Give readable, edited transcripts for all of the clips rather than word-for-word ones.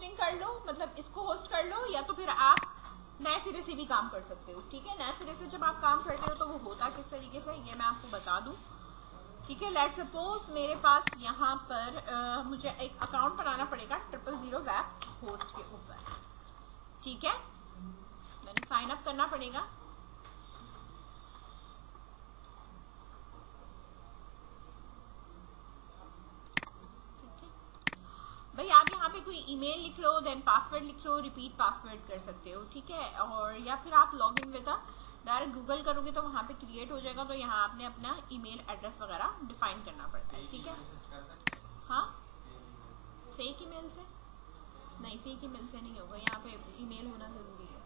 Hosting कर लो, मतलब इसको होस्ट कर लो, या तो फिर आप नए सिरे से भी काम कर सकते हो। ठीक है, नए सिरे से जब आप काम करते हो तो वो होता किस तरीके से ये मैं आपको बता दूं। ठीक है, लेट्स सपोज मेरे पास यहाँ पर मुझे एक अकाउंट बनाना पड़ेगा 000 वेब होस्ट के ऊपर। ठीक है, मैंने साइन अप करना पड़ेगा। भाई आप यहाँ पे कोई ईमेल लिख लो, देन पासवर्ड लिख लो, रिपीट पासवर्ड कर सकते हो। ठीक है, और या फिर आप log in with direct Google करोगे तो वहाँ पे क्रिएट हो जाएगा। तो यहाँ आपने अपना ईमेल एड्रेस वगैरह डिफाइन करना पड़ता है। ठीक है, हाँ फेक ईमेल से नहीं, फेक ईमेल से नहीं होगा, यहाँ पे ईमेल होना जरूरी है।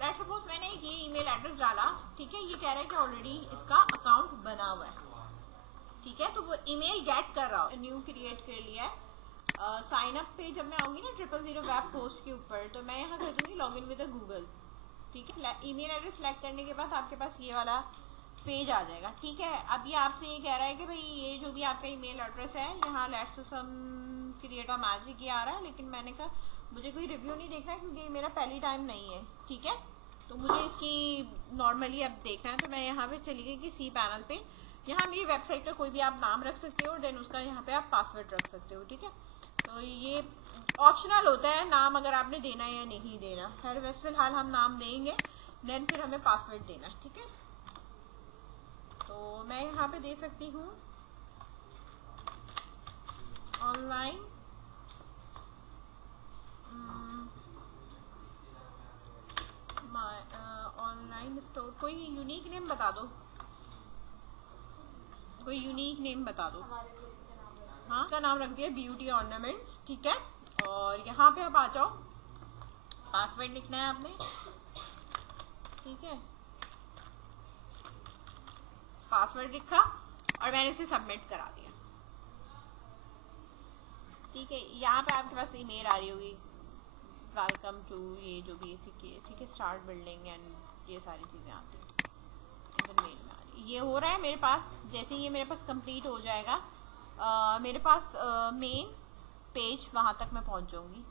लेट्स सपोज मैंने एक ये ईमेल एड्रेस डाला। ठीक है, ये कह रहा है कि ऑलरेडी इसका अकाउंट बना हुआ है। ठीक है, तो वो ईमेल गेट कर रहा हो, न्यू क्रिएट कर लिया है। साइन अप पे जब मैं आऊंगी ना 000 वेब होस्ट के ऊपर, तो मैं यहाँ कर दूंगी लॉग इन विद गूगल। ठीक है, ईमेल एड्रेस सेलेक्ट करने के बाद आपके पास ये वाला पेज आ जाएगा। ठीक है, अब ये आपसे ये कह रहा है कि भाई ये जो भी आपका ईमेल एड्रेस है, यहाँ let's some create a magic ये आ रहा है, लेकिन मैंने कहा मुझे कोई रिव्यू नहीं देखना है क्योंकि मेरा पहली टाइम नहीं है। ठीक है, तो मुझे इसकी नॉर्मली अब देखना है, तो मैं यहाँ पे चली गई कि सी पैनल पे। यहाँ मेरी वेबसाइट का कोई भी आप नाम रख सकते हो और देन उसका यहाँ पे आप पासवर्ड रख सकते हो। ठीक है, तो ये ऑप्शनल होता है नाम अगर आपने देना है या नहीं देना। खैर वैसे फिलहाल हम नाम देंगे, देन फिर हमें पासवर्ड देना है। ठीक है, तो मैं यहाँ पे दे सकती हूँ ऑनलाइन ऑनलाइन स्टोर। कोई यूनिक नेम बता दो, कोई यूनिक नेम बता दो। हाँ, का नाम रख दिया ब्यूटी ऑर्नामेंट्स। ठीक है, और यहाँ पे आप आ जाओ, पासवर्ड लिखना है आपने। ठीक है, पासवर्ड लिखा और मैंने इसे सबमिट करा दिया। ठीक है, यहाँ पे आपके पास ईमेल आ रही होगी वेलकम टू ये जो भी सीखी है। ठीक है, स्टार्ट बिल्डिंग एंड ये सारी चीज़ें आती हैं मेल में आ रही। ये हो रहा है मेरे पास। जैसे ये मेरे पास कंप्लीट हो जाएगा, मेरे पास मेन पेज वहाँ तक मैं पहुँच जाऊँगी।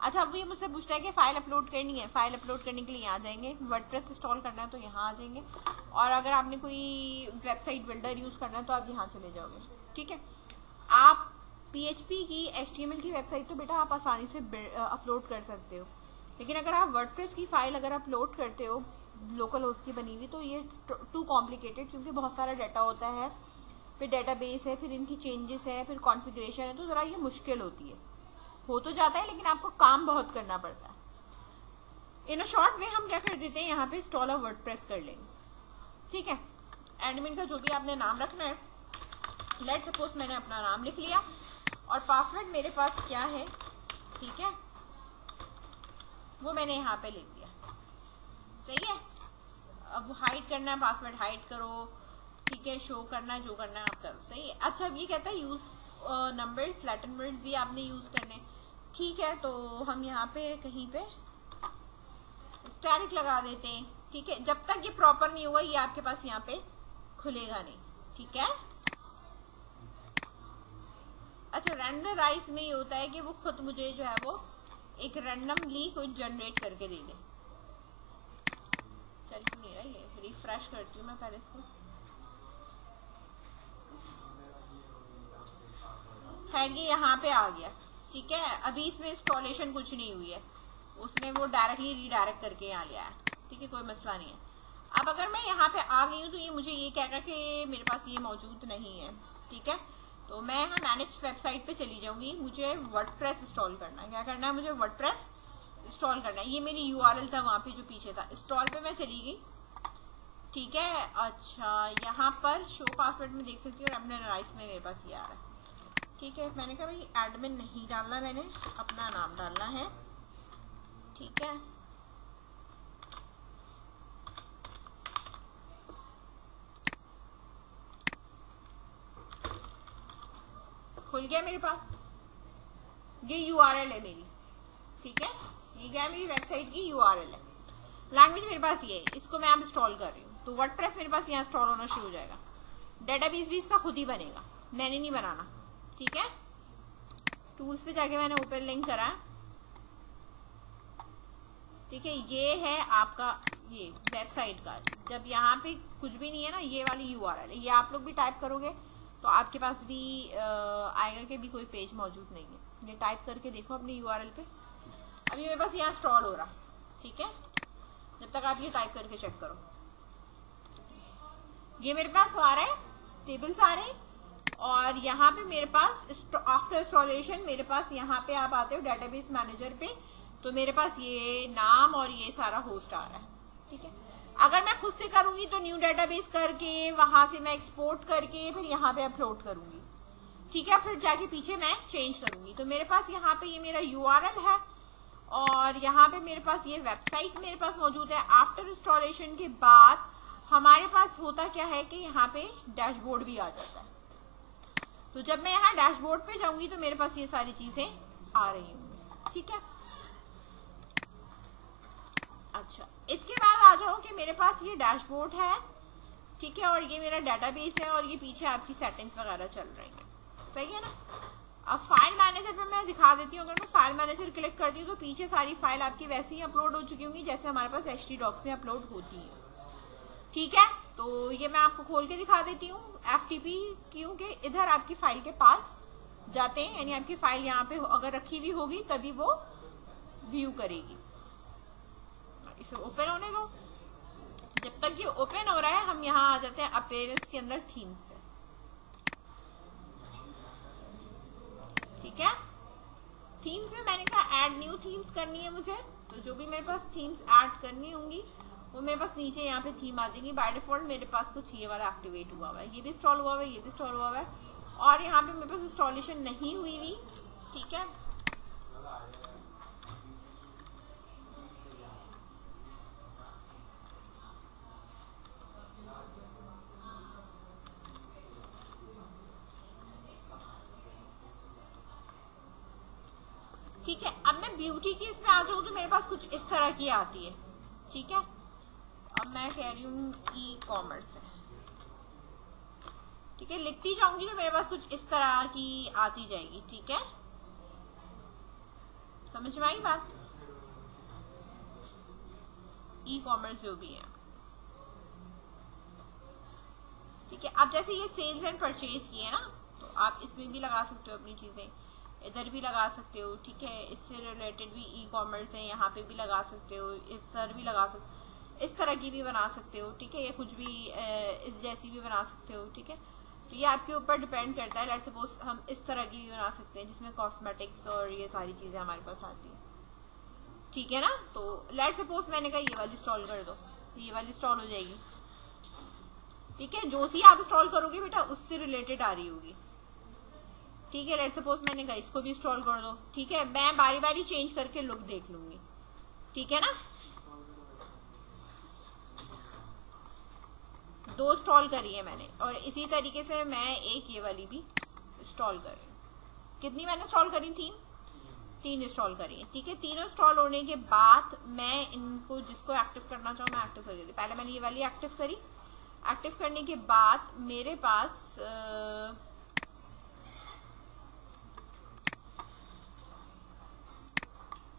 अच्छा, अब ये मुझसे पूछता है कि फाइल अपलोड करनी है। फाइल अपलोड करने के लिए यहाँ जाएंगे, वर्डप्रेस इंस्टॉल करना है तो यहाँ आ जाएंगे, और अगर आपने कोई वेबसाइट बिल्डर यूज़ करना है तो आप यहाँ चले जाओगे। ठीक है, आप PHP की HTML की वेबसाइट तो बेटा आप आसानी से अपलोड कर सकते हो, लेकिन अगर आप वर्डप्रेस की फाइल अगर अपलोड करते हो लोकल होस्ट की बनी हुई, तो ये टू कॉम्प्लिकेटेड, क्योंकि बहुत सारा डाटा होता है, फिर डेटाबेस है, फिर इनकी चेंजेस है, फिर कॉन्फ़िगरेशन है, तो ज़रा ये मुश्किल होती है। हो तो जाता है लेकिन आपको काम बहुत करना पड़ता है। इन अ शॉर्ट वे हम क्या कर देते हैं, यहाँ पे इंस्टॉल अ वर्डप्रेस कर लेंगे। ठीक है, एडमिन का जो भी आपने नाम रखना है, लेट्स सपोज मैंने अपना नाम लिख लिया और पासवर्ड मेरे पास क्या है, ठीक है, वो मैंने यहाँ पे लिख दिया। सही है, अब हाइड करना है पासवर्ड हाइड करो। ठीक है, शो करना है, जो करना है आप करो। सही है। अच्छा, अब ये कहता है यूज नंबर्स, लैटिन वर्ड्स भी आपने यूज करने। ठीक है, तो हम यहाँ पे कहीं पे स्टैटिक लगा देते हैं। ठीक है, जब तक ये प्रॉपर नहीं होगा ये आपके पास यहाँ पे खुलेगा नहीं। ठीक है, अच्छा, रैंडमराइज में ये होता है कि वो खुद मुझे जो है वो एक रैंडमली कोई जनरेट करके दे दे। चल क्यों नहीं रहा, ये रिफ्रेश करती हूँ मैं पहले इसको। खैर ये यहाँ पे आ गया। ठीक है, अभी इसमें इंस्टॉलेशन कुछ नहीं हुई है, उसने वो डायरेक्टली रीडायरेक्ट करके यहाँ लिया है। ठीक है, कोई मसला नहीं है। अब अगर मैं यहाँ पे आ गई हूँ तो ये मुझे ये कह रहा है कि मेरे पास ये मौजूद नहीं है। ठीक है, तो मैं यहाँ मैनेज वेबसाइट पे चली जाऊँगी। मुझे वर्डप्रेस इंस्टॉल करना है। क्या करना है, मुझे वर्डप्रेस इंस्टॉल करना है। ये मेरी URL था वहाँ पे जो पीछे था, इंस्टॉल पे मैं चली गई। ठीक है, अच्छा यहाँ पर शो पासवर्ड में देख सकती हूँ, रैंडमराइज में मेरे पास ये आ रहा है। ठीक है, मैंने कहा भाई एडमिन नहीं डालना, मैंने अपना नाम डालना है। ठीक है, खुल गया मेरे पास, ये URL है मेरी। ठीक है, ये क्या है, मेरी वेबसाइट की URL है। लैंग्वेज मेरे पास ये है, इसको मैं अब इंस्टॉल कर रही हूँ, तो वर्डप्रेस मेरे पास यहाँ इंस्टॉल होना शुरू हो जाएगा। डेटाबेस भी इसका खुद ही बनेगा, मैंने नहीं बनाना, ठीक है। टूल्स पे जाके मैंने ओपन लिंक करा, ठीक है। ये है आपका ये वेबसाइट का, जब यहाँ पे कुछ भी नहीं है ना, ये वाली यूआरएल है, ये आप लोग भी टाइप करोगे तो आपके पास भी आएगा कि भी कोई पेज मौजूद नहीं है। ये टाइप करके देखो अपनी यूआरएल पे। अभी मेरे पास यहाँ इंस्टॉल हो रहा, ठीक है। जब तक आप ये टाइप करके चेक करो, ये मेरे पास आ रहा है, टेबल्स आ रहे हैं। और यहाँ पे मेरे पास आफ्टर इंस्टॉलेशन मेरे पास यहाँ पे आप आते हो डेटाबेस मैनेजर पे, तो मेरे पास ये नाम और ये सारा होस्ट आ रहा है, ठीक है। अगर मैं खुद से करूंगी तो न्यू डेटाबेस करके वहां से मैं एक्सपोर्ट करके फिर यहाँ पे अपलोड करूंगी, ठीक है। फिर जाके पीछे मैं चेंज करूंगी। तो मेरे पास यहाँ पे ये मेरा यूआरएल है और यहाँ पे मेरे पास ये वेबसाइट मेरे पास मौजूद है। आफ्टर इंस्टॉलेशन के बाद हमारे पास होता क्या है कि यहाँ पे डैशबोर्ड भी आ जाता है। तो जब मैं यहाँ डैशबोर्ड पे जाऊंगी तो मेरे पास ये सारी चीजें आ रही होंगी, ठीक है। अच्छा, इसके बाद आ जाओ कि मेरे पास ये डैशबोर्ड है, ठीक है, और ये मेरा डेटाबेस है और ये पीछे आपकी सेटिंग्स वगैरह चल रही हैं, सही है ना। अब फाइल मैनेजर पे मैं दिखा देती हूँ। अगर मैं फाइल मैनेजर क्लिक करती हूँ तो पीछे सारी फाइल आपकी वैसे ही अपलोड हो चुकी होंगी जैसे हमारे पास htdocs में अपलोड होती है, ठीक है। तो ये मैं आपको खोल के दिखा देती हूँ FTP, क्योंकि इधर आपकी फाइल के पास जाते हैं, यानी आपकी फाइल यहाँ पे अगर रखी हुई होगी तभी वो व्यू करेगी। इसे ओपन होने दो। जब तक ये ओपन हो रहा है हम यहाँ आ जाते हैं अपीयरेंस के अंदर थीम्स पे, ठीक है। थीम्स में मैंने कहा ऐड न्यू थीम्स करनी है मुझे, तो जो भी मेरे पास थीम्स ऐड करनी होंगी वो मेरे पास नीचे यहाँ पे थीम आ जाएंगी। बाय डिफॉल्ट मेरे पास कुछ ये वाला एक्टिवेट हुआ हुआ है, ये भी इंस्टॉल हुआ हुआ है, ये भी इंस्टॉल हुआ हुआ है, और यहाँ पे मेरे पास इंस्टॉलेशन नहीं हुई हुई, ठीक है। ठीक है, अब मैं ब्यूटी की इसमें आ जाऊँ तो मेरे पास कुछ इस तरह की आती है, ठीक है। अब मैं कह रही हूँ ई कॉमर्स है, ठीक है। लिखती जाऊंगी तो मेरे पास कुछ इस तरह की आती जाएगी, ठीक है। समझ में आई बात? ई कॉमर्स जो भी है, ठीक है। अब जैसे ये सेल्स एंड परचेज की है ना, तो आप इसमें भी लगा सकते हो अपनी चीजें, इधर भी लगा सकते हो, ठीक है। इससे रिलेटेड भी ई कॉमर्स है, यहाँ पे भी लगा सकते हो, इस सर भी लगा सकते हो, इस तरह की भी बना सकते हो, ठीक है। ये कुछ भी इस जैसी भी बना सकते हो, ठीक है। तो ये आपके ऊपर डिपेंड करता है। लेट्स सपोज हम इस तरह की भी बना सकते हैं जिसमें कॉस्मेटिक्स और ये सारी चीज़ें हमारे पास आती है, ठीक है ना। तो लेट्स सपोज मैंने कहा ये वाली इंस्टॉल कर दो, तो ये वाली इंस्टॉल हो जाएगी, ठीक है। जो सी आप इंस्टॉल करोगे बेटा उससे रिलेटेड आ रही होगी, ठीक है। लेट्स सपोज मैंने कहा इसको भी इंस्टॉल कर दो, ठीक है। मैं बारी बारी चेंज करके लुक देख लूंगी, ठीक है ना। दो इंस्टॉल करी है मैंने, और इसी तरीके से मैं एक ये वाली भी इंस्टॉल कर रही हूँ। कितनी मैंने इंस्टॉल करी थी? 3 इंस्टॉल करी है, ठीक है। तीनों इंस्टॉल होने के बाद मैं इनको जिसको एक्टिव करना चाहूँ मैं एक्टिव कर देती। पहले मैंने ये वाली एक्टिव करी, एक्टिव करने के बाद मेरे पास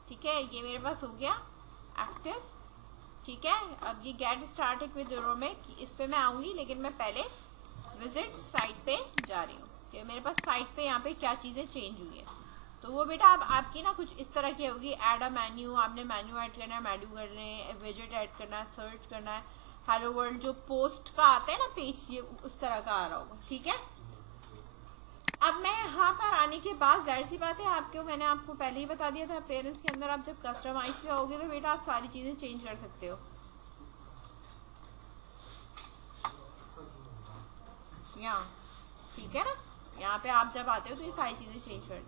ठीक है, ये मेरे पास हो गया एक्टिव, ठीक है। अब ये गेट स्टार्टेड विद रोमेक, इस पे मैं आऊंगी, लेकिन मैं पहले विजिट साइट पे जा रही हूँ कि मेरे पास साइट पे यहाँ पे क्या चीज़ें चेंज हुई है। तो वो बेटा अब आपकी ना कुछ इस तरह की होगी, ऐड अ मेन्यू, आपने मेन्यू ऐड करना है, मेन्यू करने हैं, विजिट ऐड करना है, सर्च करना है, हेलो वर्ल्ड जो पोस्ट का आता है ना पेज, ये उस तरह का आ रहा होगा, ठीक है। अब मैं यहाँ पर आने के बाद जाहिर सी बात है, आपको मैंने आपको पहले ही बता दिया था, पेरेंट्स के अंदर आप जब कस्टमाइज पे आओगे तो बेटा आप सारी चीज़ें चेंज कर सकते हो। यहाँ ठीक है ना, यहाँ पे आप जब आते हो तो ये सारी चीज़ें चेंज कर।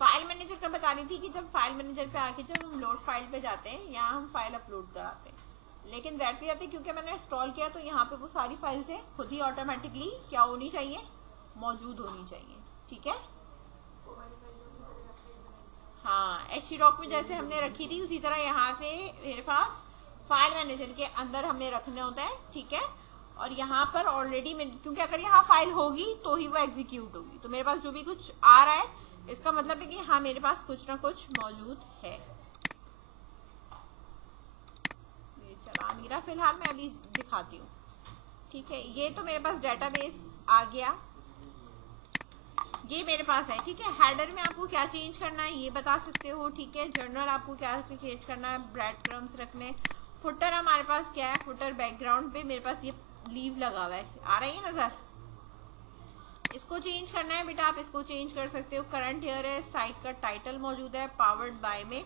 फाइल मैनेजर का बता रही थी कि जब फाइल मैनेजर पे आके जब हम लोड फाइल पे जाते हैं, यहाँ हम फाइल अपलोड कराते हैं, लेकिन जाते जाते क्योंकि मैंने इंस्टॉल किया तो यहाँ पे वो सारी फाइल्स है खुद ही ऑटोमेटिकली क्या होनी चाहिए, मौजूद होनी चाहिए, ठीक है। हाँ, htdoc में जैसे हमने रखी थी उसी तरह यहाँ पे मेरे पास फाइल मैनेजर के अंदर हमने रखने होता है, ठीक है। और यहाँ पर ऑलरेडी क्योंकि अगर यहाँ फाइल होगी तो ही वो एग्जीक्यूट होगी, तो मेरे पास जो भी कुछ आ रहा है इसका मतलब है कि हाँ मेरे पास कुछ ना कुछ मौजूद है। ये चला नहीं रहा फिलहाल, मैं अभी दिखाती हूँ। ठीक है, ये तो मेरे पास डेटाबेस आ गया, ये मेरे पास है। ठीक है, हेडर में आपको क्या चेंज करना है ये बता सकते हो। ठीक है, जर्नल आपको क्या चेंज करना है, ब्रेड क्रम्स रखने। फुटर हमारे पास क्या है, फुटर बैकग्राउंड पे मेरे पास ये लीव लगा हुआ है, आ रही है नजर, इसको चेंज करना है बेटा, आप इसको चेंज कर सकते हो। करंट ईयर है, साइट का टाइटल मौजूद है, पावर्ड बाय में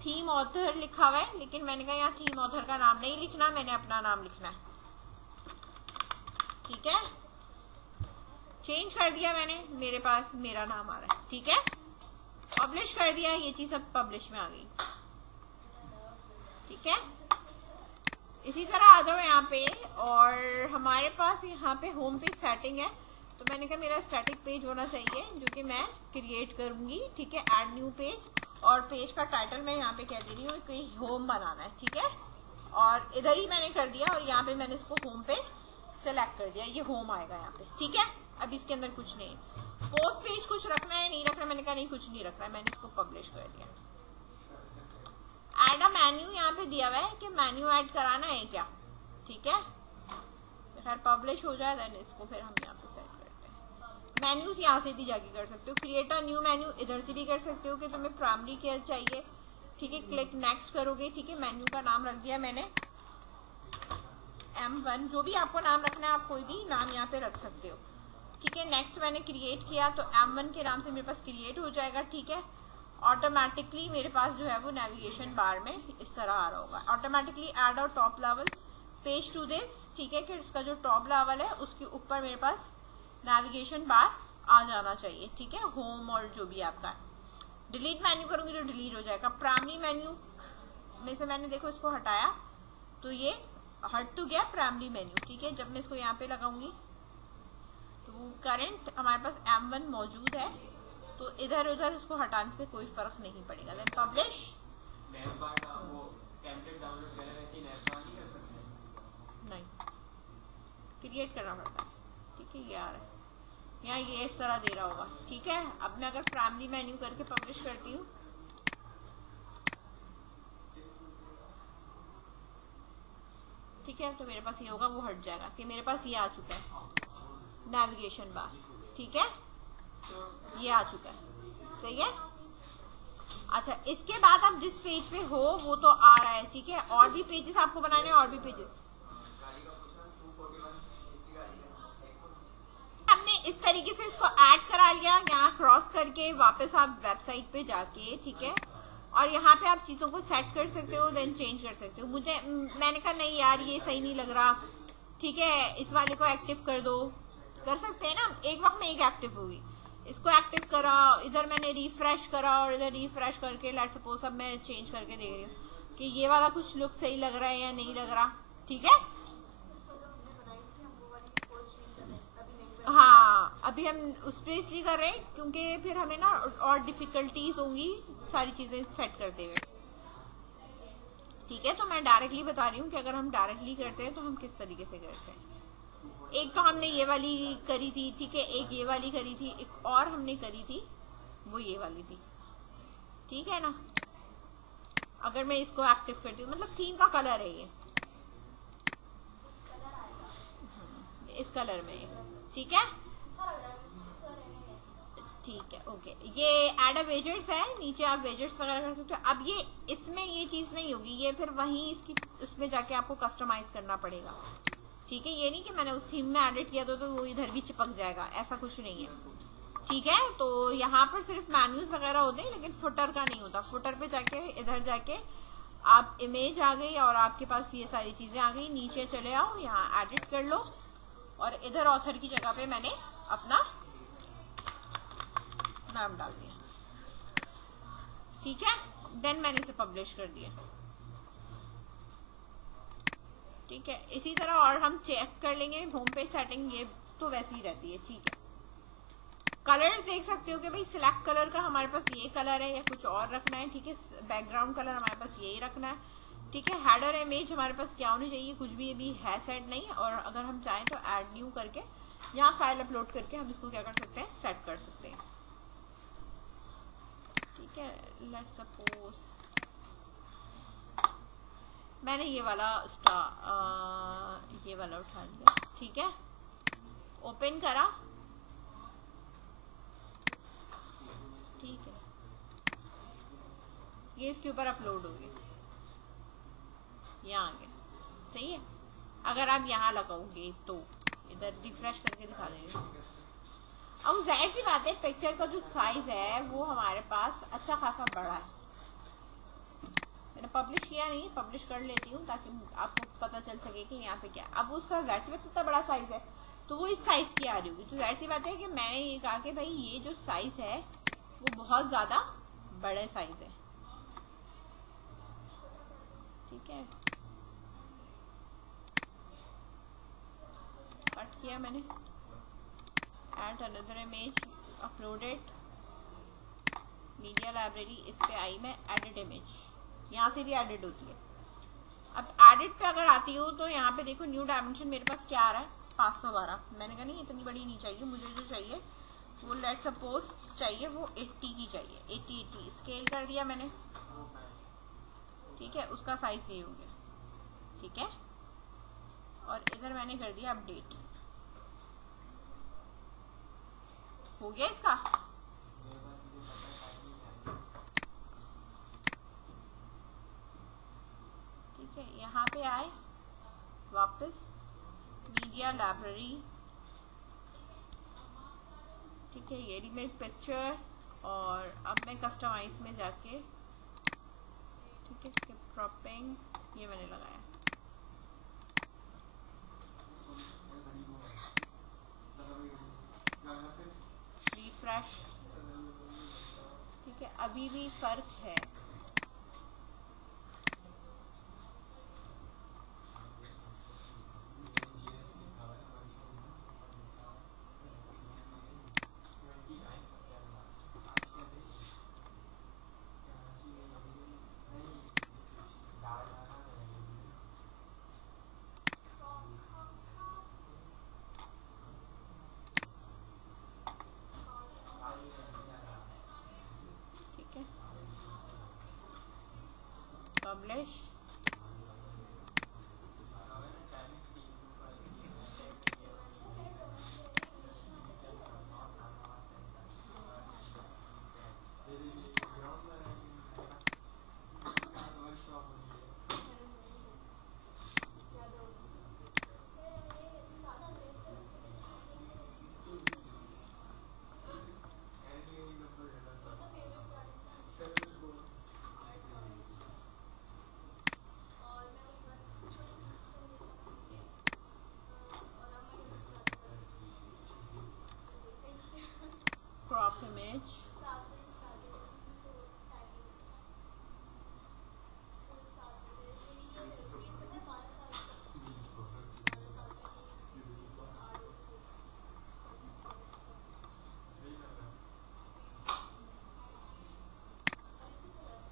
थीम ऑथर लिखा हुआ है, लेकिन मैंने कहा यहाँ थीम ऑथर का नाम नहीं लिखना, मैंने अपना नाम लिखना है। ठीक है, चेंज कर दिया मैंने, मेरे पास मेरा नाम आ रहा है। ठीक है, पब्लिश कर दिया, ये चीज अब पब्लिश में आ गई। ठीक है, इसी तरह आ जाओ यहाँ पे, और हमारे पास यहाँ पे होम पेज सेटिंग है, तो मैंने कहा मेरा स्टैटिक पेज होना चाहिए जो कि मैं क्रिएट करूंगी। ठीक है, ऐड न्यू पेज, और पेज का टाइटल मैं यहाँ पे कह दे रही हूँ कि होम बनाना है। ठीक है, और इधर ही मैंने कर दिया, और यहाँ पे मैंने इसको होम पे सेलेक्ट कर दिया, ये होम आएगा यहाँ पे। ठीक है, अब इसके अंदर कुछ नहीं, पोस्ट पेज कुछ रखना है नहीं रखना, मैंने कहा नहीं कुछ नहीं रखना है, मैंने इसको पब्लिश कर दिया। ऐड अ मेन्यू यहाँ पे दिया हुआ है कि मेन्यू ऐड कराना है क्या। ठीक है, खैर पब्लिश हो जाए देन इसको फिर हम यहाँ पे सेट करते हैं। मेन्यूज यहाँ से भी जाके कर सकते हो, क्रिएट अ न्यू मेन्यू इधर से भी कर सकते हो कि तुम्हें प्राइमरी क्या चाहिए। ठीक है, क्लिक नेक्स्ट करोगे। ठीक है, मेन्यू का नाम रख दिया मैंने M1, जो भी आपको नाम रखना है आप कोई भी नाम यहाँ पे रख सकते हो। ठीक है, नेक्स्ट मैंने क्रिएट किया तो M1 के नाम से मेरे पास क्रिएट हो जाएगा। ठीक है, ऑटोमेटिकली मेरे पास जो है वो नेविगेशन बार में इस तरह आ रहा होगा, ऑटोमेटिकली ऐड और top level page to this. ठीक है, कि उसका जो टॉप लेवल है उसके ऊपर मेरे पास नेविगेशन बार आ जाना चाहिए। ठीक है, होम और जो भी आपका। डिलीट मेन्यू करूंगी तो डिलीट हो जाएगा। प्राइमरी मेन्यू में से मैंने देखो इसको हटाया तो ये हट तो गया प्राइमरी मेन्यू। ठीक है, जब मैं इसको यहाँ पे लगाऊंगी तो करंट हमारे पास M1 मौजूद है, तो इधर उधर उसको हटाने से कोई फर्क नहीं पड़ेगा। देन पब्लिश, नहीं क्रिएट करना पड़ता है। ठीक है, ये आ रहा है यहाँ, ये इस तरह दे रहा होगा। ठीक है, अब मैं अगर प्राइमरी मेन्यू करके पब्लिश करती हूँ, ठीक है, तो मेरे पास ये होगा, वो हट जाएगा कि मेरे पास ये आ चुका है नेविगेशन बार। ठीक है, ये आ चुका है, सही है। अच्छा, इसके बाद आप जिस पेज पे हो वो तो आ रहा है। ठीक है, और भी पेजेस आपको बनाने हैं, और भी पेजेस हमने इस तरीके से इसको ऐड करा लिया। यहाँ क्रॉस करके वापस आप वेबसाइट पे जाके, ठीक है, और यहाँ पे आप चीजों को सेट कर सकते हो, देन चेंज कर सकते हो। मैंने कहा नहीं यार ये सही नहीं लग रहा, ठीक है, इस वाले को एक्टिव कर दो, कर सकते हैं ना, एक वक्त में एक एक्टिव होगी। इसको एक्टिव करा, इधर मैंने रिफ्रेश करा, और इधर रिफ्रेश करके लेट्स सपोज अब मैं चेंज करके देख रही हूँ कि ये वाला कुछ लुक सही लग रहा है या नहीं लग रहा। ठीक है, हाँ, अभी हम उस पर इसलिए कर रहे हैं क्योंकि फिर हमें ना और डिफिकल्टीज होंगी सारी चीजें सेट करते हुए। ठीक है, तो मैं डायरेक्टली बता रही हूँ कि अगर हम डायरेक्टली करते हैं तो हम किस तरीके से करते हैं। एक तो हमने ये वाली करी थी, ठीक है, एक ये वाली करी थी, एक और हमने करी थी, वो ये वाली थी। ठीक है ना, अगर मैं इसको एक्टिव करती हूँ, मतलब थीम का कलर है ये, इस कलर में, ठीक है, ठीक है, ओके। ये एड अ वेजेट्स है, नीचे आप वेजेट्स वगैरह कर सकते हो। अब ये इसमें ये चीज नहीं होगी, ये फिर वहीं इसकी उसमें जाके आपको कस्टमाइज करना पड़ेगा। ठीक है, ये नहीं कि मैंने उस थीम में एडिट किया तो वो इधर भी चिपक जाएगा, ऐसा कुछ नहीं है। ठीक है, तो यहाँ पर सिर्फ मेन्यूज वगैरह होते हैं, लेकिन फुटर का नहीं होता। फुटर पे जाके इधर जाके आप इमेज आ गई और आपके पास ये सारी चीजें आ गई, नीचे चले आओ, यहाँ एडिट कर लो, और इधर ऑथर की जगह पे मैंने अपना नाम डाल दिया। ठीक है, देन मैंने इसे पब्लिश कर दिया। ठीक है, इसी तरह और हम चेक कर लेंगे होम पेज सेटिंग, ये तो वैसी ही रहती है। ठीक है, कलर्स देख सकते हो कि भाई सिलेक्ट कलर का हमारे पास ये कलर है या कुछ और रखना है। ठीक है, बैकग्राउंड कलर हमारे पास यही रखना है। ठीक है, हेडर इमेज हमारे पास क्या होनी चाहिए, कुछ भी अभी है सेट नहीं, और अगर हम चाहें तो ऐड न्यू करके यहाँ फाइल अपलोड करके हम इसको क्या कर सकते हैं, सेट कर सकते हैं। ठीक है, लेट्स सपोज मैंने ये वाला उठा लिया। ठीक है, ओपन करा। ठीक है, ये इसके ऊपर अपलोड हो गया, यहाँ आ गया। सही है, अगर आप यहाँ लगाओगे तो इधर रिफ्रेश करके दिखा देंगे। अब जाहिर सी बात है पिक्चर का जो साइज है वो हमारे पास अच्छा खासा बड़ा है। मैंने पब्लिश किया नहीं, पब्लिश कर लेती हूँ ताकि आपको पता चल सके कि यहाँ पे क्या। अब उसका जाहिर सी बात इतना बड़ा साइज है तो वो इस साइज की आ रही होगी, तो जाहिर सी बात है कि मैंने ये कहा कि भाई ये जो साइज है वो बहुत ज़्यादा बड़े साइज है। ठीक है, कट किया मैंने, add another image, uploaded media library, इस पे आई मैं, एडिट इमेज, यहाँ से भी एडिट होती है। अब एडिट पे अगर आती हो तो यहाँ पे देखो न्यू डायमेंशन मेरे पास क्या आ रहा है, 512। मैंने कहा नहीं इतनी बड़ी नहीं चाहिए, मुझे जो चाहिए वो लेट सपोज चाहिए वो 80 की चाहिए, 80 स्केल कर दिया मैंने। ठीक है, उसका साइज ये हो गया। ठीक है, और इधर मैंने कर दिया अपडेट, हो गया इसका। ठीक है, यहाँ पे आए वापस मीडिया लाइब्रेरी। ठीक है, ये रही मेरी पिक्चर, और अब मैं कस्टमाइज में जाके, ठीक है, स्किप क्रॉपिंग ये मैंने लगाया। रिफ्रेश। ठीक है, अभी भी फर्क है। पब्लिश, क्रॉप इमेज,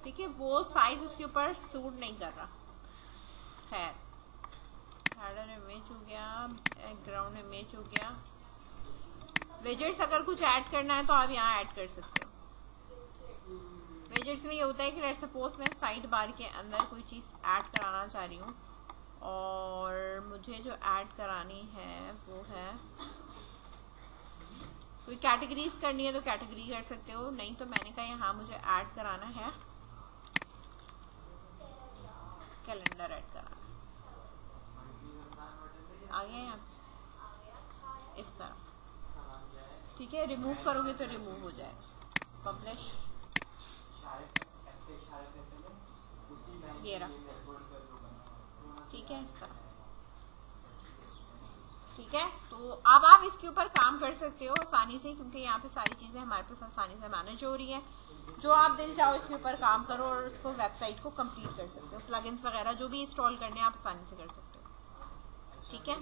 ठीक है, वो साइज उसके ऊपर सूट नहीं कर रहा। खैर, हेडर इमेज हो गया, बैकग्राउंड इमेज हो गया। विजेट्स अगर कुछ ऐड करना है तो आप यहाँ ऐड कर सकते हो। विजेट्स में ये होता है कि लेट्स सपोज मैं साइड बार के अंदर कोई चीज़ ऐड कराना चाह रही हूँ, और मुझे जो ऐड करानी है वो है, कोई कैटेगरीज करनी है तो कैटेगरी कर सकते हो, नहीं तो मैंने कहा यहाँ मुझे ऐड कराना है कैलेंडर, ऐड कराना आ गया यहाँ इस तरह। ठीक है, रिमूव करोगे तो रिमूव हो जाएगा। पब्लिश, ये रहा। ठीक है, इस तरह। ठीक है, तो अब आप इसके ऊपर काम कर सकते हो आसानी से, क्योंकि यहाँ पे सारी चीज़ें हमारे पास आसानी से मैनेज हो रही है। जो आप दिल चाहो इसके ऊपर काम करो और उसको वेबसाइट को कंप्लीट कर सकते हो। प्लगइन्स वगैरह जो भी इंस्टॉल करने हैं आप आसानी से कर सकते हो। ठीक है।